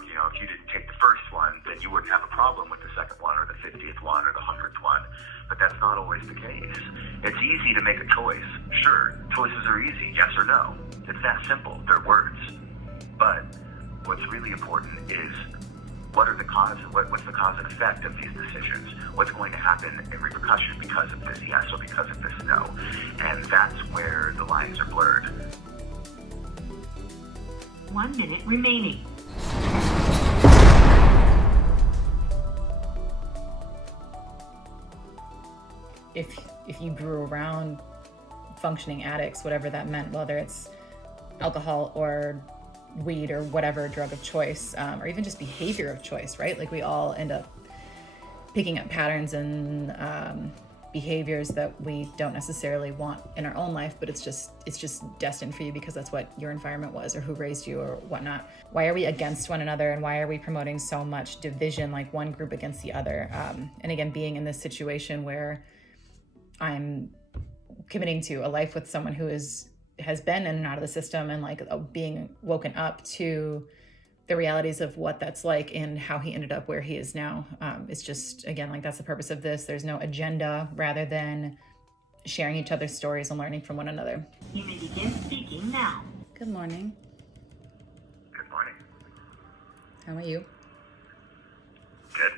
drug. If you didn't take the first one, then you wouldn't have a problem with the second one or the 50th one or the 100th one. But that's not always the case. It's easy to make a choice. Sure, choices are easy, yes or no. It's that simple. They're words. But what's really important is what are the cause and what's the cause and effect of these decisions? What's going to happen in repercussion because of this yes or because of this no? And that's where the lines are blurred. 1 minute remaining. If you grew around functioning addicts, whatever that meant, whether it's alcohol or weed or whatever drug of choice, or even just behavior of choice, right? Like we all end up picking up patterns and behaviors that we don't necessarily want in our own life, but it's just destined for you because that's what your environment was or who raised you or whatnot. Why are we against one another, and why are we promoting so much division, like one group against the other? And again, being in this situation where I'm committing to a life with someone who has been in and out of the system, and like being woken up to the realities of what that's like and how he ended up where he is now. It's just, again, like that's the purpose of this. There's no agenda rather than sharing each other's stories and learning from one another. You may begin speaking now. Good morning. Good morning. How are you? Good.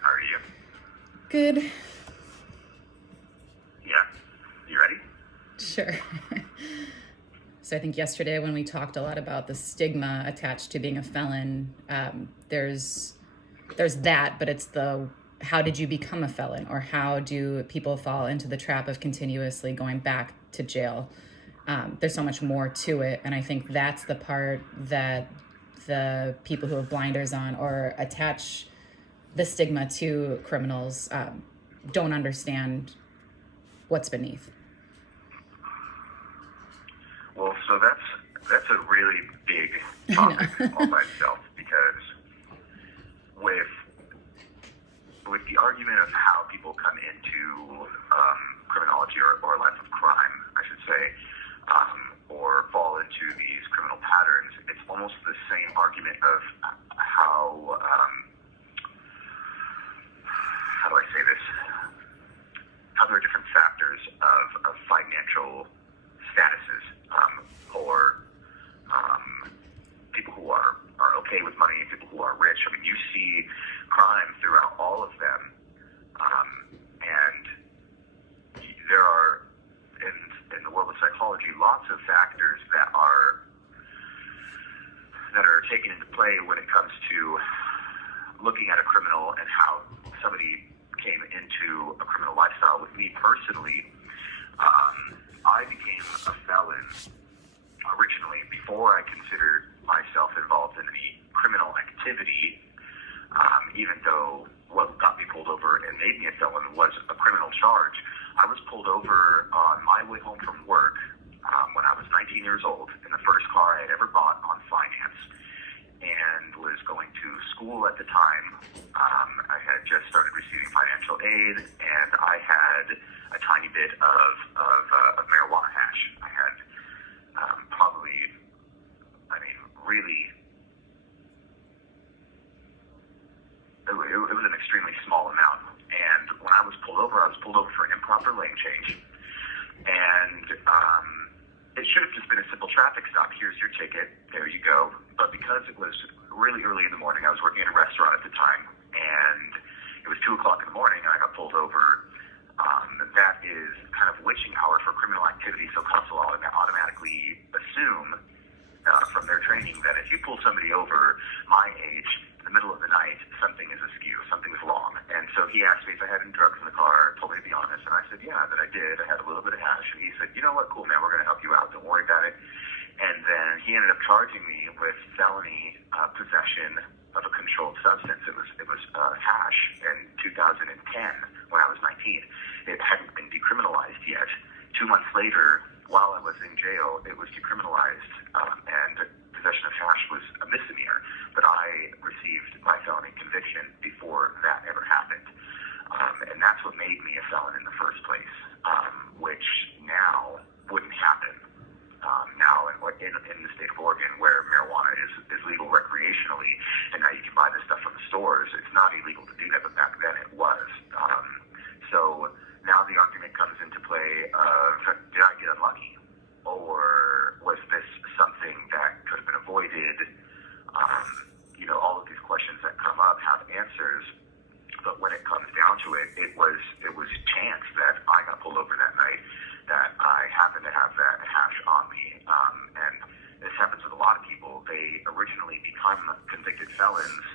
How are you? Good. Yeah. You ready? Sure. So I think yesterday when we talked a lot about the stigma attached to being a felon, there's that, but it's the how did you become a felon, or how do people fall into the trap of continuously going back to jail? There's so much more to it, and I think that's the part that the people who have blinders on or attach the stigma to criminals don't understand what's beneath. Well, so that's a really big topic all by itself, because with the argument of how people come into criminology or a life of crime, I should say, or fall into these criminal patterns, it's almost the same argument of how do I say this? How there are different factors of financial statuses, or people who are okay with money and people who are rich. I mean, you see crime throughout all of them, and there are, in the world of psychology, lots of factors that are taken into play when it comes to looking at a criminal and how somebody came into a criminal lifestyle. With me personally, I became a felon originally before I considered myself involved in any criminal activity, even though what got me pulled over and made me a felon was a criminal charge. I was pulled over on my way home from work when I was 19 years old in the first car I had ever bought on finance, and was going to school at the time. I had just started receiving financial aid, and I had a tiny bit of marijuana hash. I had probably, really, it was an extremely small amount. And when I was pulled over for an improper lane change. And it should have just been a simple traffic stop. Here's your ticket. There you go. But because it was really early in the morning, I was working at a restaurant at the time, and it was 2 o'clock in the morning, and I got pulled over. That is kind of witching hour for criminal activity, so cops will automatically assume from their training that if you pull somebody over my age in the middle of the night, something is askew, something's wrong. And so he asked me if I had any drugs in the car, told me to be honest, and I said, yeah, that I did. I had a little bit of hash. And he said, you know what, cool, man, we're going to help you out. Don't worry about it. And then he ended up charging me with felony possession of a controlled substance. It was hash in 2010 when I was 19. It hadn't been decriminalized yet. 2 months later, while I was in jail, it was decriminalized, and possession of hash was a misdemeanor. But I received my felony conviction before that ever happened. And that's what made me a felon in the first place, which now wouldn't happen. Now in the state of Oregon, where marijuana is legal recreationally, and All of these questions that come up have answers, but when it comes down to it, it was chance that I got pulled over that night, that I happened to have that hash on me, and this happens with a lot of people. They originally become convicted felons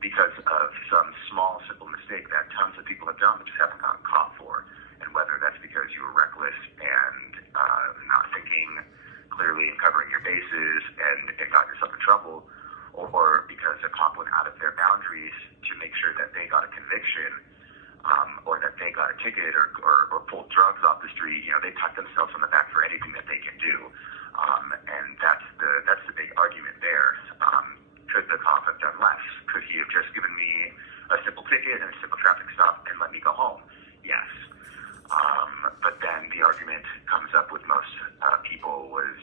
because of some small, simple mistake that tons of people have done but just haven't gotten caught for. And whether that's because you were reckless and not thinking clearly and covering your bases and got yourself in trouble, or because a cop went out of their boundaries to make sure that they got a conviction, or that they got a ticket or pulled drugs off the street. They pat themselves on the back for anything that they can do. And that's the big argument there. Could the cop have done less? Could he have just given me a simple ticket and a simple traffic stop and let me go home? Yes. But then the argument comes up with most people was,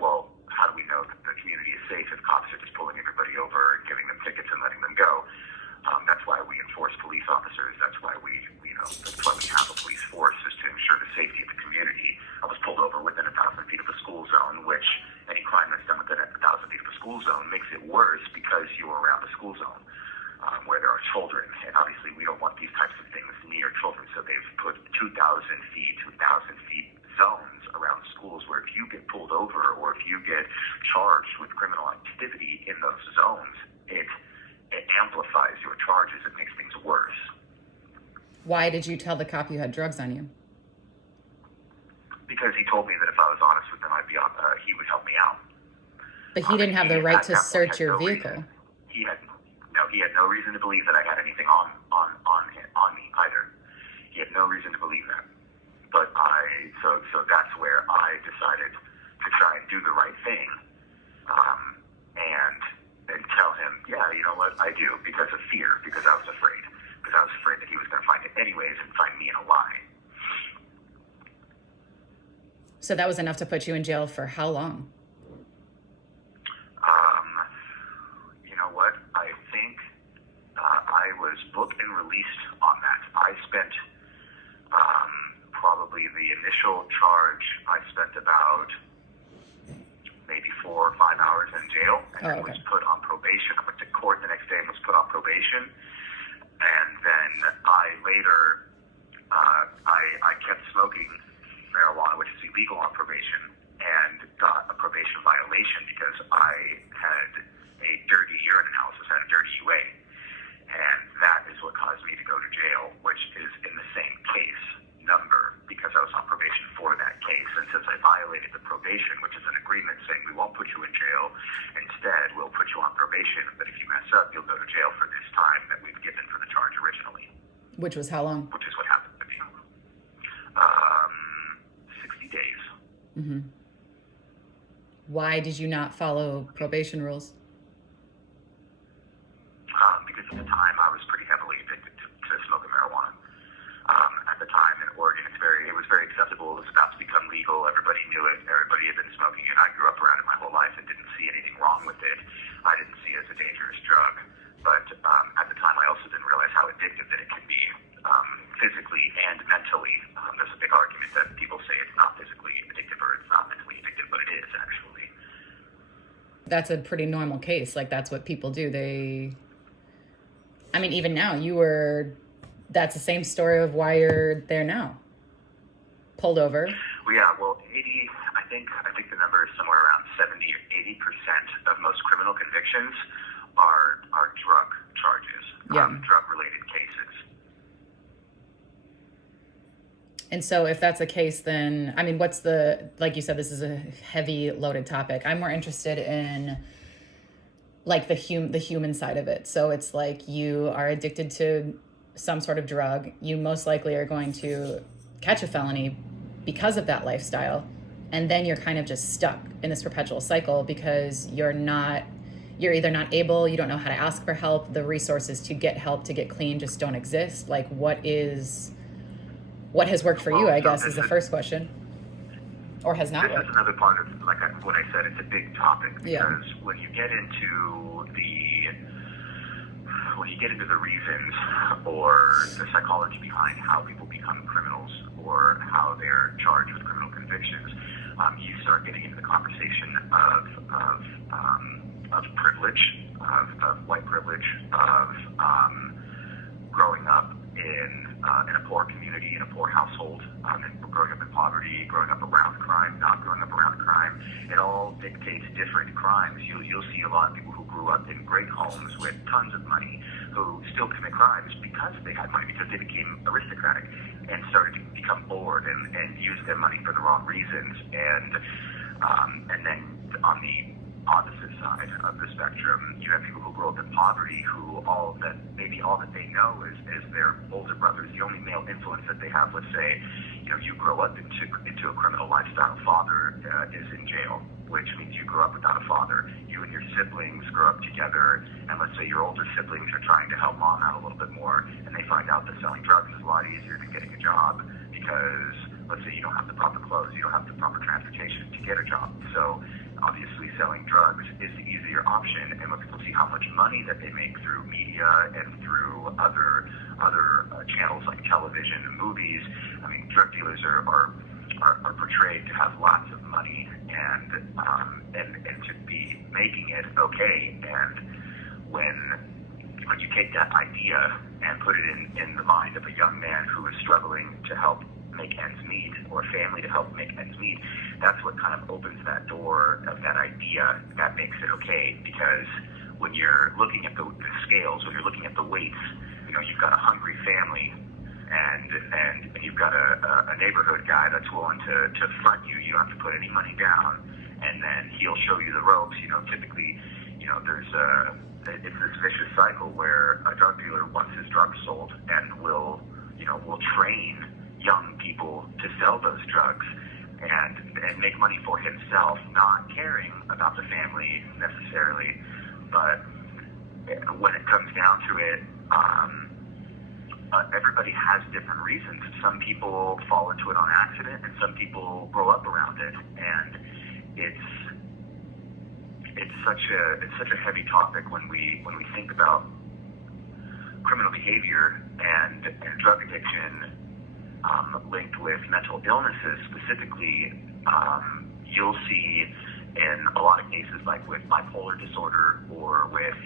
well, how do we know that the community is safe if cops are just pulling everybody over and giving them tickets and letting them go? That's why we enforce police officers. That's why we have a police force, is to ensure the safety of the community. I was pulled over within 1,000 feet of a school zone, which any crime that's done within 1,000 feet of a school zone makes it worse because you're around a school zone where there are children. And obviously we don't want these types of things near children, so they've put 2,000 feet zones around schools where if you get pulled over or if you get charged with criminal activity in those zones, it amplifies your charges. It makes things worse. Why did you tell the cop you had drugs on you? Because he told me that if I was honest with him, he would help me out. But he didn't have the right to search your vehicle. He had no reason to believe that I had anything on me either. He had no reason to believe that. But so that's where I decided to try and do the right thing, and tell him, yeah, you know what, I do, because of fear, because I was afraid that he was going to find it anyways and find me in a lie. So that was enough to put you in jail for how long? You know what, I think I was booked and released on that. I spent probably the initial charge, I spent about maybe 4 or 5 hours in jail, and was put on probation. I went to court the next day and was put on probation. And then I later, I kept smoking marijuana, which is illegal on probation, and got a probation violation because I had a dirty urine analysis, had a dirty UA. And that is what caused me to go to jail, which is in the same case number, because I was on probation for that case. And since I violated the probation, which is an agreement saying we won't put you in jail, instead we'll put you on probation, but if you mess up, you'll go to jail for this time that we've given for the charge originally. Which was how long? Which is what happened to me. 60 days. Mm-hmm. Why did you not follow probation rules? Because at the time I was pretty heavily addicted to smoking marijuana. At the time in Oregon, it was very acceptable. It was about to become legal. Everybody knew it. Everybody had been smoking it. I grew up around it my whole life and didn't see anything wrong with it. I didn't see it as a dangerous drug. But at the time, I also didn't realize how addictive that it can be, physically and mentally. There's a big argument that people say it's not physically addictive or it's not mentally addictive, but it is actually. That's a pretty normal case. Like, that's what people do. Even now, that's the same story of why you're there now. Pulled over. Well, yeah, 80, I think the number is somewhere around 70 or 80% of most criminal convictions are drug charges, drug-related cases. And so if that's the case, then, like you said, this is a heavy loaded topic. I'm more interested in like the human side of it. So it's like you are addicted to some sort of drug. You most likely are going to catch a felony because of that lifestyle. And then you're kind of just stuck in this perpetual cycle because you're either not able, you don't know how to ask for help, the resources to get help, to get clean just don't exist. Like, what has worked for you, I guess, is the first question. Or has not worked. This is another part of, like what I said, it's a big topic, because Yeah. when you get into the reasons or the psychology behind how people become criminals or how they're charged with criminal convictions, you start getting into the conversation of privilege white privilege, of growing up in a poor community, in a poor household, and growing up in poverty, growing up around crime, not growing up around crime. It all dictates different crimes. You'll see a lot of people who grew up in great homes with tons of money who still commit crimes because they had money, because they became aristocratic and started to become bored and use their money for the wrong reasons. And then on the opposite side of the spectrum, you have people who grow up in poverty who all that they know is their older brothers. The only male influence that they have, let's say, you grow up into a criminal lifestyle. Father is in jail, which means you grew up without a father. You and your siblings grow up together, and let's say your older siblings are trying to help mom out a little bit more, and they find out that selling drugs is a lot easier than getting a job because, let's say, you don't have the proper clothes, you don't have the proper transportation to get a job. So obviously selling drugs is the easier option, and when people see how much money that they make through media and through other channels like television and movies, I mean, drug dealers are portrayed to have lots of money and to be making it okay. And when you take that idea and put it in the mind of a young man who is struggling to help make ends meet, or a family to help make ends meet, that's what kind of opens that door of that idea that makes it okay. Because when you're looking at the scales, when you're looking at the weights, you've got a hungry family and you've got a neighborhood guy that's willing to front you. You don't have to put any money down, and then he'll show you the ropes. Typically, it's this vicious cycle where a drug dealer wants his drugs sold and will train young people to sell those drugs and make money for himself, not caring about the family necessarily. But when it comes down to it, everybody has different reasons. Some people fall into it on accident, and some people grow up around it. And it's such a heavy topic when we think about criminal behavior and drug addiction linked with mental illnesses specifically. You'll see in a lot of cases, like with bipolar disorder or with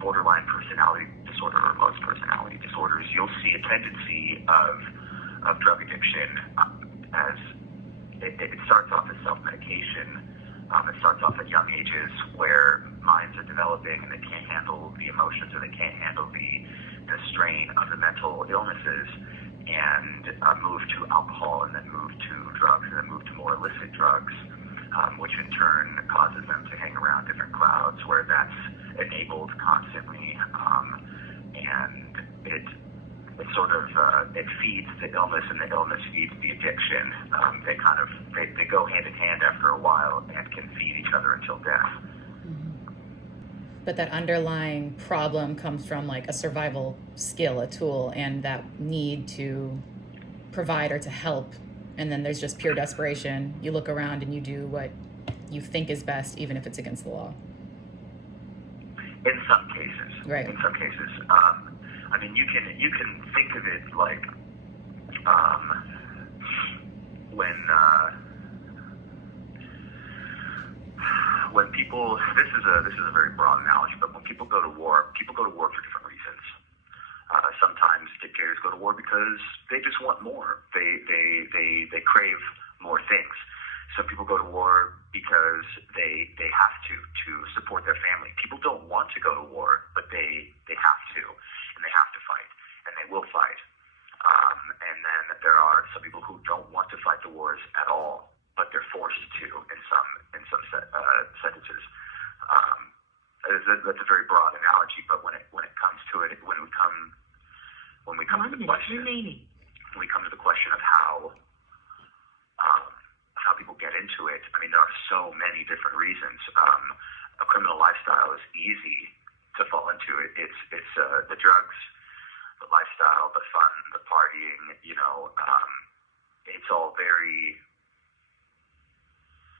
borderline personality disorder or most personality disorders, you'll see a tendency of drug addiction as it starts off as self-medication. It starts off at young ages where minds are developing and they can't handle the emotions, or they can't handle the strain of the mental illnesses, and move to alcohol, and then move to drugs, and then move to more illicit drugs, which in turn causes them to hang around different crowds where that's enabled constantly, and it sort of it feeds the illness, and the illness feeds the addiction. They go hand in hand after a while and can feed each other until death. But that underlying problem comes from like a survival skill, a tool, and that need to provide or to help. And then there's just pure desperation. You look around and you do what you think is best, even if it's against the law. In some cases, right? In some cases, I mean, you can think of it like when people. This is a very broad analogy, but when people go to war for different reasons. Sometimes dictators go to war because they just want more. They crave more things. Some people go to war because they have to support their family. People don't want to go to war, but they have to, and they have to fight, and they will fight. And then there are some people who don't want to fight the wars at all, but they're forced to in some sentences. That's a very broad analogy, but when it comes to it, when we come to the question, when we come to the question of how people get into it, I mean, there are so many different reasons. A criminal lifestyle is easy to fall into. It's the drugs, the lifestyle, the fun, the partying. It's all very.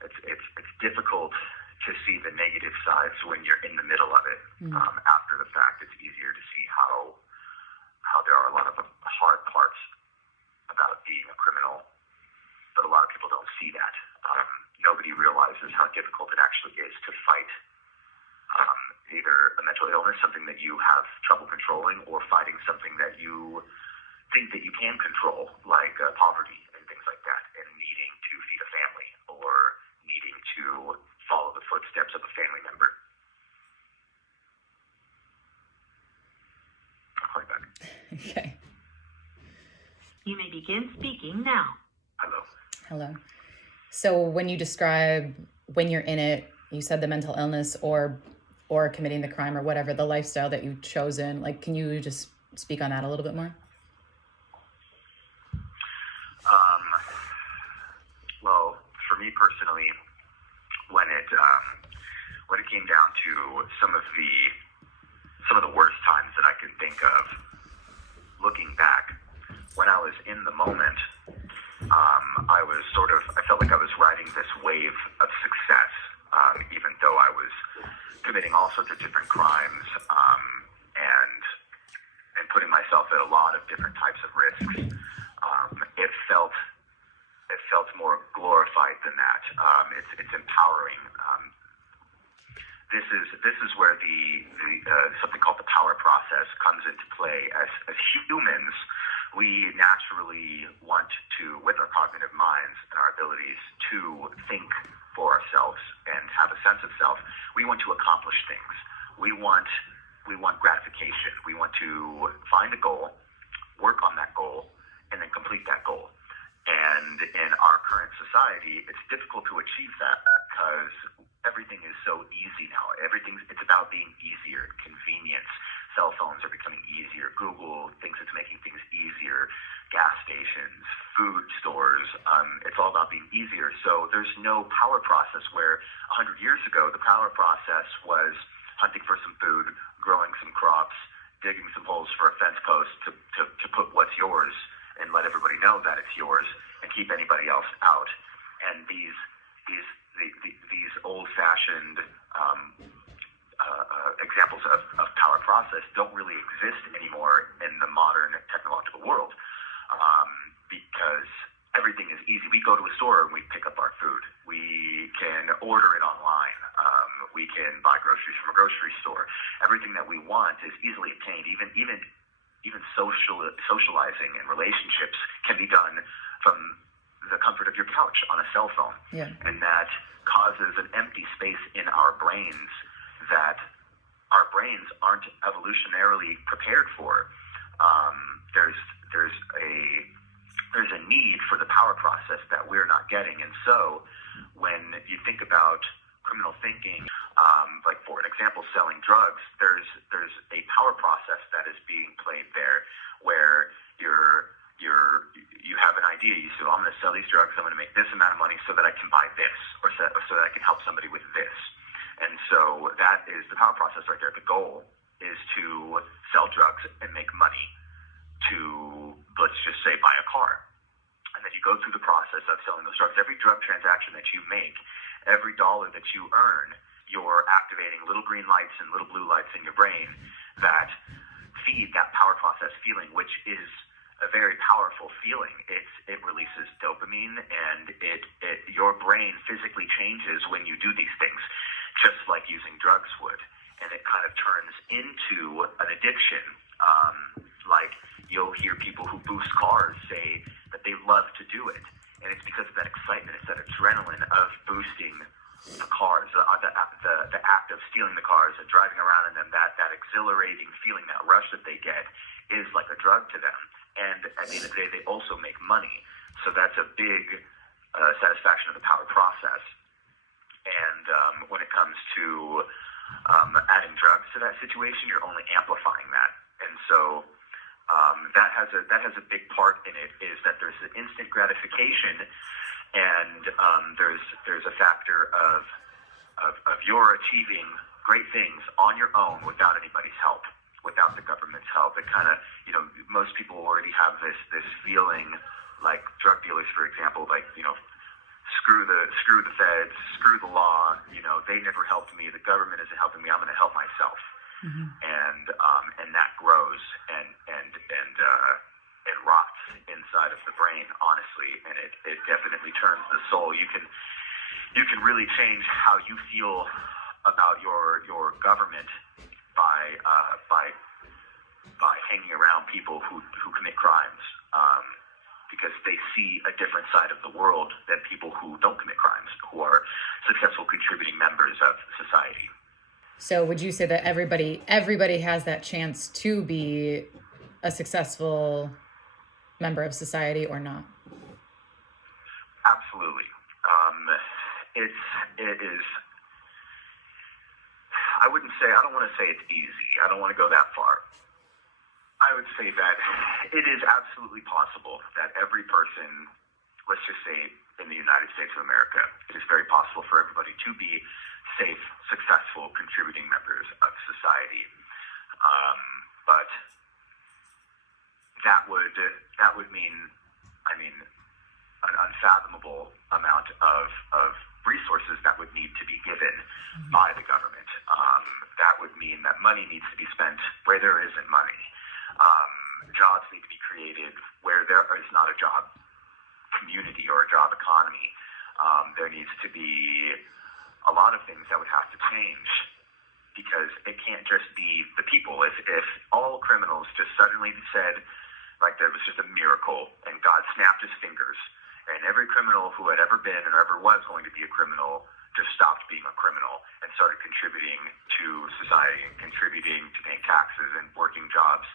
It's difficult to see the negative sides when you're in the middle of it. After the fact, it's easier to see how there are a lot of hard parts about being a criminal, but a lot of people don't see that. Nobody realizes how difficult it actually is to fight either a mental illness, something that you have trouble controlling, or fighting something that you think that you can control, like poverty and things like that, and needing to feed a family or needing to follow the footsteps of a family member. I'll call you back. Okay. You may begin speaking now. Hello. Hello. So when you describe when you're in it, you said the mental illness or committing the crime or whatever, the lifestyle that you've chosen, like, can you just speak on that a little bit more? Well, for me personally, when it came down to some of the worst times that I can think of, looking back, when I was in the moment, I felt like I was riding this wave of success, even though I was committing all sorts of different crimes, and putting myself at a lot of different types of risks. It felt more glorified than that. It's empowering. This is where the something called the power process comes into play. As humans, we naturally want to, with our cognitive minds and our abilities to think for ourselves and have a sense of self, we want to accomplish things. We want gratification. We want to find a goal, work on that goal, and then complete that goal. And in our current society, it's difficult to achieve that because everything is so easy now. It's about being easier, convenience. Cell phones are becoming easier. Google thinks it's making things easier. Gas stations, food stores, it's all about being easier. So there's no power process where 100 years ago, the power process was hunting for some food, growing some crops, digging some holes for a fence post to put what's yours and let everybody know that it's yours and keep anybody else out. And these old-fashioned examples of power process don't really exist anymore in the modern technological world, because everything is easy. We go to a store and we pick up our food. We can order it online. We can buy groceries from a grocery store. Everything that we want is easily obtained. Even socializing and relationships can be done from the comfort of your couch on a cell phone. Yeah. And that causes an empty space in our brains that our brains aren't evolutionarily prepared for. There's a need for the power process that we're not getting. And so when you think about criminal thinking, like for an example, selling drugs, there's a power process that is being played there where you have an idea. You say, well, I'm going to sell these drugs. I'm going to make this amount of money so that I can buy this, or so that I can help somebody with this. And so that is the power process right there. The goal is to sell drugs and make money to, let's just say, buy a car. And then you go through the process of selling those drugs. Every drug transaction that you make, every dollar that you earn, you're activating little green lights and little blue lights in your brain that feed that power process feeling, which is a very powerful feeling. It releases dopamine, and your brain physically changes when you do these things, just like using drugs would. And it kind of turns into an addiction. Like you'll hear people who boost cars say that they love to do it. And it's because of that excitement. It's that adrenaline of boosting the cars, the act of stealing the cars and driving around in them, that exhilarating feeling, that rush that they get is like a drug to them. And at the end of the day, they also make money. So that's a big satisfaction of the power process. And when it comes to adding drugs to that situation, you're only amplifying that. And so that has a big part in it, is that there's an instant gratification, and there's a factor of your achieving great things on your own without anybody's help, without the government's help. It kind of, most people already have this feeling, like drug dealers, for example, like, screw the feds, screw the law, they never helped me, the government isn't helping me, I'm going to help myself. Mm-hmm. And that grows and it rots inside of the brain, honestly, and it definitely turns the soul. You can really change how you feel about your government by hanging around people who commit crimes, because they see a different side of the world than people who don't commit crimes, who are successful contributing members of society. So would you say that everybody has that chance to be a successful member of society or not? Absolutely. It is. I don't want to say it's easy. I don't want to go that far. I would say that it is absolutely possible that every person, let's just say in the United States of America, it is very possible for everybody to be safe, successful, contributing members of society. But that would mean, an unfathomable amount of resources that would need to be given by the government. That would mean that money needs to be spent where there isn't money. Jobs need to be created where there is not a job community or a job economy. There needs to be a lot of things that would have to change, because it can't just be the people. If all criminals just suddenly said, like there was just a miracle and God snapped his fingers and every criminal who had ever been and ever was going to be a criminal just stopped being a criminal and started contributing to society and contributing to paying taxes and working jobs,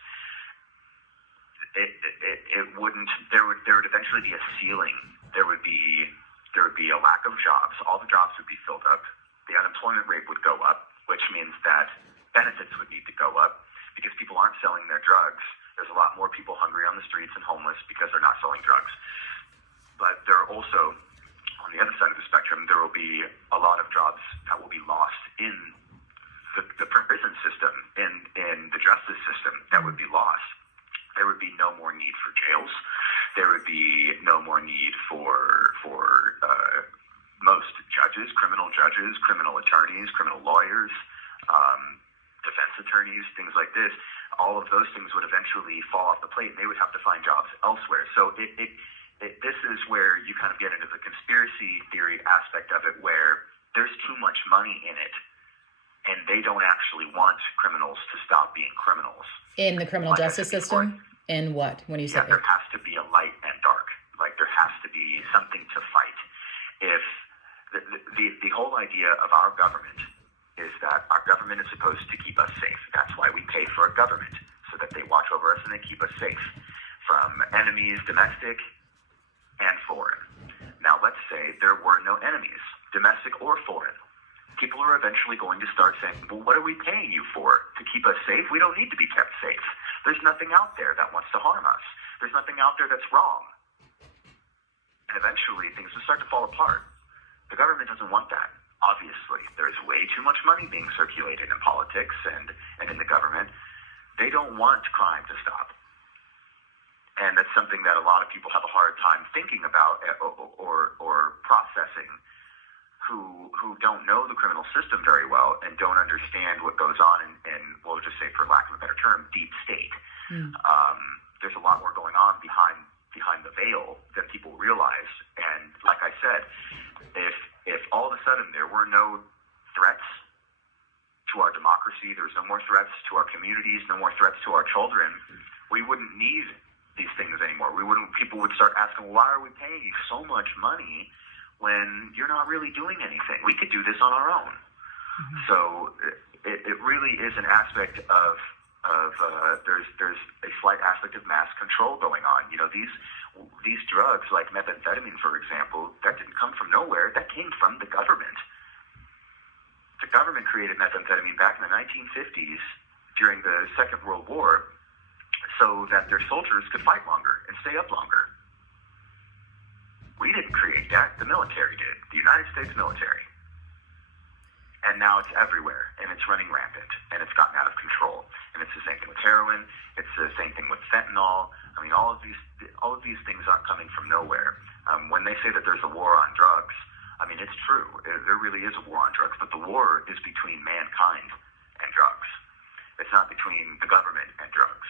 it wouldn't. There would eventually be a ceiling. There would be a lack of jobs. All the jobs would be filled up. The unemployment rate would go up, which means that benefits would need to go up because people aren't selling their drugs. There's a lot more people hungry on the streets and homeless because they're not selling drugs. But there are also, on the other side of the spectrum, there will be a lot of jobs that will be lost in the prison system, in the justice system, that would be lost. There would be no more need for jails. There would be no more need for most judges, criminal attorneys, criminal lawyers, defense attorneys, things like this. All of those things would eventually fall off the plate, and they would have to find jobs elsewhere. So this is where you kind of get into the conspiracy theory aspect of it, where there's too much money in it, and they don't actually want criminals to stop being criminals. In the criminal justice system? In what? When you say there has to be a light and dark. Like there has to be something to fight. If the whole idea of our government is that our government is supposed to keep us safe. That's why we pay for a government, so that they watch over us and they keep us safe from enemies, domestic and foreign. Now let's say there were no enemies, domestic or foreign. People are eventually going to start saying, well, what are we paying you for? To keep us safe? We don't need to be kept safe. There's nothing out there that wants to harm us. There's nothing out there that's wrong. And eventually things will start to fall apart. The government doesn't want that. Obviously, there's way too much money being circulated in politics and in the government. They don't want crime to stop. And that's something that a lot of people have a hard time thinking about or processing, who don't know the criminal system very well and don't understand what goes on in we'll just say, for lack of a better term, deep state. There's a lot more going on behind the veil than people realize. And like I said, if all of a sudden there were no threats to our democracy, there's no more threats to our communities, no more threats to our children, we wouldn't need these things anymore. People would start asking, well, why are we paying you so much money when you're not really doing anything? We could do this on our own. So it really is an aspect of there's a slight aspect of mass control going on. You know, these drugs like methamphetamine, for example, that didn't come from nowhere. That came from the government. The government created methamphetamine back in the 1950s during the Second World War so that their soldiers could fight longer and stay up longer. We didn't create that. The military did. The United States military. And now it's everywhere, and it's running rampant, and it's gotten out of control. And it's the same thing with heroin. It's the same thing with fentanyl. I mean, all of these things aren't coming from nowhere. When they say that there's a war on drugs, I mean, it's true. There really is a war on drugs, but the war is between mankind and drugs. It's not between the government and drugs.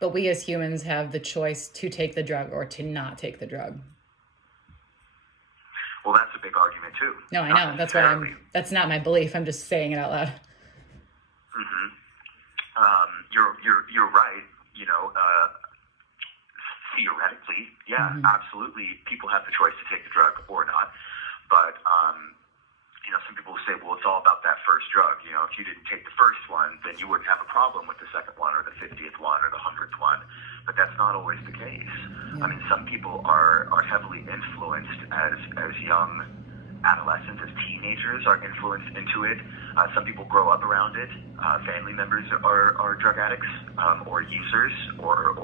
But we as humans have the choice to take the drug or to not take the drug. Well, that's a big argument too. No, I Not know. That's why necessarily. that's not my belief. I'm just saying it out loud. Mm-hmm. You're right. You know, theoretically, yeah, absolutely. People have the choice to take the drug or not. But, you know, some people say, well, it's all about that first drug. You know, if you didn't take the first one, then you wouldn't have a problem with the second one or the 50th one or the 100th one. But that's not always the case. I mean, some people are heavily influenced as young adolescents, as teenagers, are influenced into it. Some people grow up around it. Family members are drug addicts or users or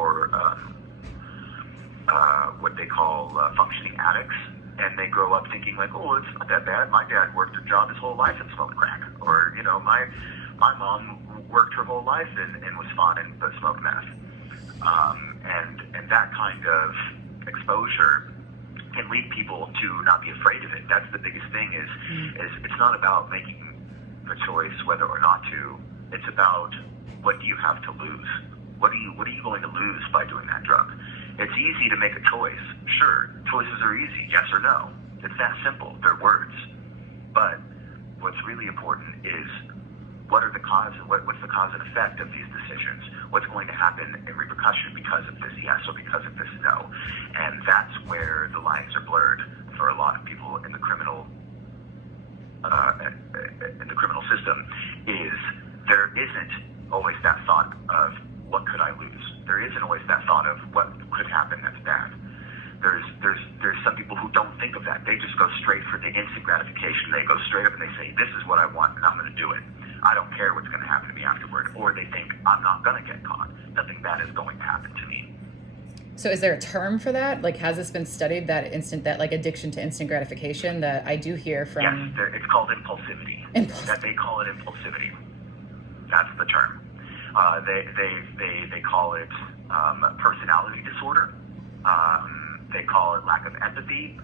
what they call functioning addicts, and they grow up thinking like, oh, it's not that bad. My dad worked a job his whole life and smoked crack, or you know, my mom worked her whole life and was fine but smoked meth, and that kind of exposure can lead people to not be afraid of it. That's the biggest thing. Is it's not about making the choice whether or not to. It's about what do you have to lose. What are you going to lose by doing that drug? It's easy to make a choice. Sure, choices are easy, yes or no. It's that simple. They're words. But what's really important is what are the cause? What's the cause and effect of these decisions? What's going to happen in repercussion because of this yes or because of this no? And that's where the lines are blurred for a lot of people in the criminal system. Is there isn't always that thought of what could I lose? There isn't always that thought of what could happen that's bad. There's some people who don't think of that. They just go straight for the instant gratification. They go straight up and they say, this is what I want and I'm going to do it. I don't care what's going to happen to me afterward. Or they think, I'm not going to get caught. Nothing bad is going to happen to me. So is there a term for that? Like, has this been studied, that like addiction to instant gratification that I do hear from? Yes, it's called impulsivity. That they call it impulsivity. That's the term. They call it personality disorder. They call it lack of empathy.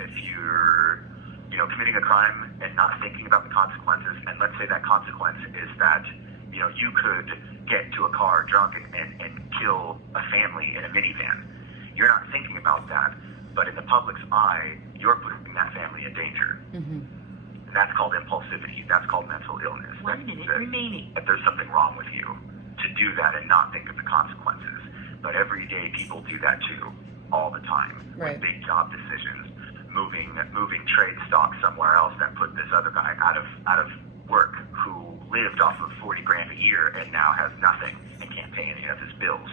If you're, you know, committing a crime and not thinking about the consequences, and let's say that consequence is that, you know, you could get into a car drunk and kill a family in a minivan. You're not thinking about that, but in the public's eye, you're putting that family in danger. And that's called impulsivity. That's called mental illness. 1 minute remaining. That there's something wrong with you to do that and not think of the consequences. But every day people do that too, all the time. Right. With big job decisions, moving trade stock somewhere else that put this other guy out of work who lived off of 40 grand a year and now has nothing and can't pay any of his bills.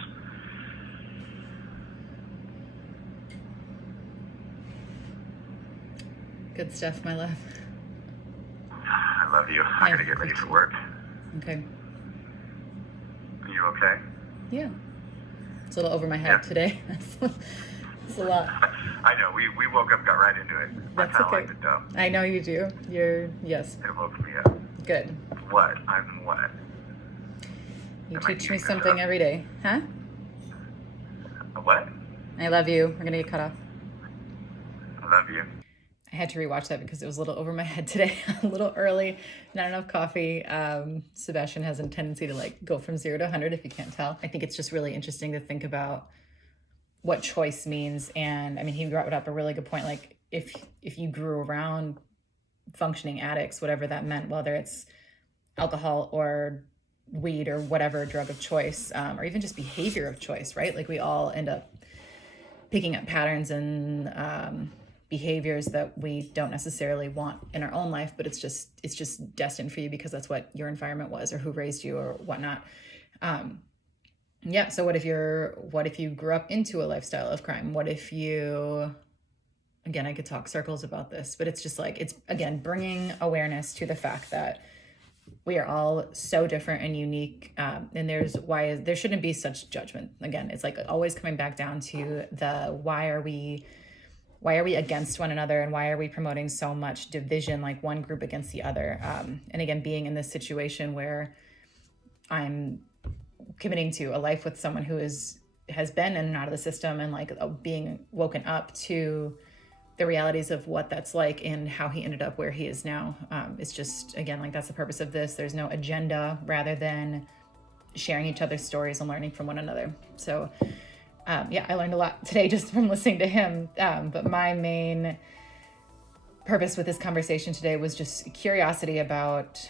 Good stuff, my love. I love you. I gotta get ready for work. Okay. Are you okay? Yeah. It's a little over my head today. It's a lot. I know. We woke up, got right into it. That's I kinda okay. liked it though. I know you do. Yes. It woke me up. Good. What? I'm what? You Am I teach me keeping this something up? every day. Huh? What? I love you. We're going to get cut off. I love you. I had to rewatch that because it was a little over my head today. A little early, not enough coffee. Sebastian has a tendency to like go from 0 to 100 if you can't tell. I think it's just really interesting to think about what choice means. And I mean, he brought up a really good point. Like if you grew around functioning addicts, whatever that meant, whether it's alcohol or weed or whatever drug of choice, or even just behavior of choice, right? Like we all end up picking up patterns and behaviors that we don't necessarily want in our own life, but it's just destined for you because that's what your environment was or who raised you or whatnot. Yeah. So what if you grew up into a lifestyle of crime? What if you, again, I could talk circles about this, but it's just like, it's again, bringing awareness to the fact that we are all so different and unique. And there shouldn't be such judgment. Again, it's like always coming back down to the, why are we against one another and why are we promoting so much division, like one group against the other? And again, being in this situation where I'm committing to a life with someone who has been in and out of the system and like being woken up to the realities of what that's like and how he ended up where he is now. It's just, again, like that's the purpose of this. There's no agenda rather than sharing each other's stories and learning from one another. So yeah, I learned a lot today just from listening to him. But my main purpose with this conversation today was just curiosity about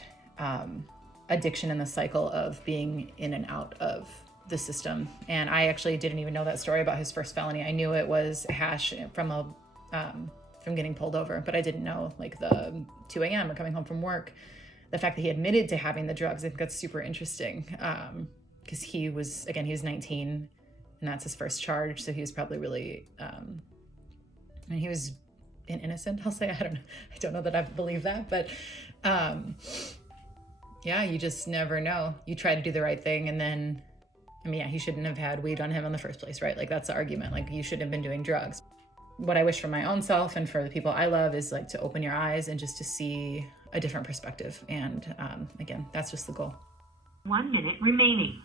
addiction and the cycle of being in and out of the system. And I actually didn't even know that story about his first felony. I knew it was hash from getting pulled over, but I didn't know like the 2 a.m. or coming home from work. The fact that he admitted to having the drugs, I think that's super interesting. Because he was 19 and that's his first charge. So he was probably really, he was innocent, I'll say. I don't know that I believe that, but yeah, you just never know. You try to do the right thing and then, he shouldn't have had weed on him in the first place, right? Like that's the argument. Like you shouldn't have been doing drugs. What I wish for my own self and for the people I love is like to open your eyes and just to see a different perspective. And again, that's just the goal. 1 minute remaining.